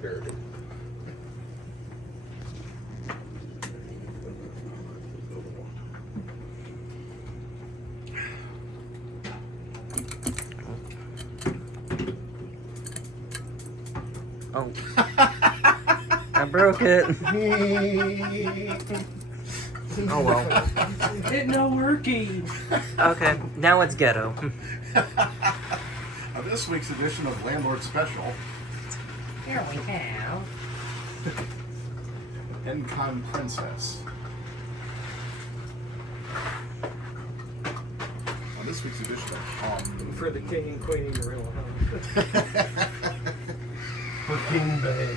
parody. Oh. I broke it. Oh well. It's not working. Okay, now it's ghetto. This week's edition of Landlord Special, Here we have. Encon Princess. On this week's edition of For the king and queen of your real home. For King Bang.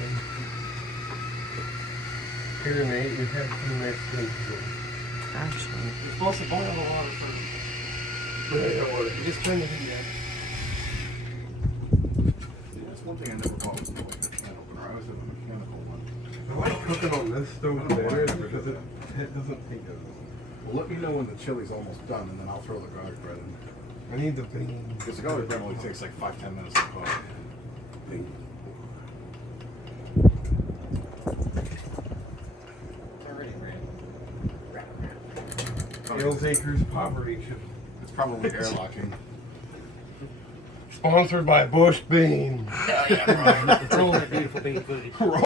Here, Nate, we have some nice things here. Actually. You're supposed to boil the water first. But I don't want You just turn the heat down. That's one thing I never bought was the can opener. I always had a mechanical one. I like cooking on this stove better because it doesn't take a... Well, let me know when the chili's almost done, and then I'll throw the garlic bread in. I need the beans. Because the garlic bread only takes like 5-10 minutes to cook. Already ready. Hills Acres Poverty Show. It's probably airlocking. Sponsored by Bush Bean. It's only beautiful bean footage.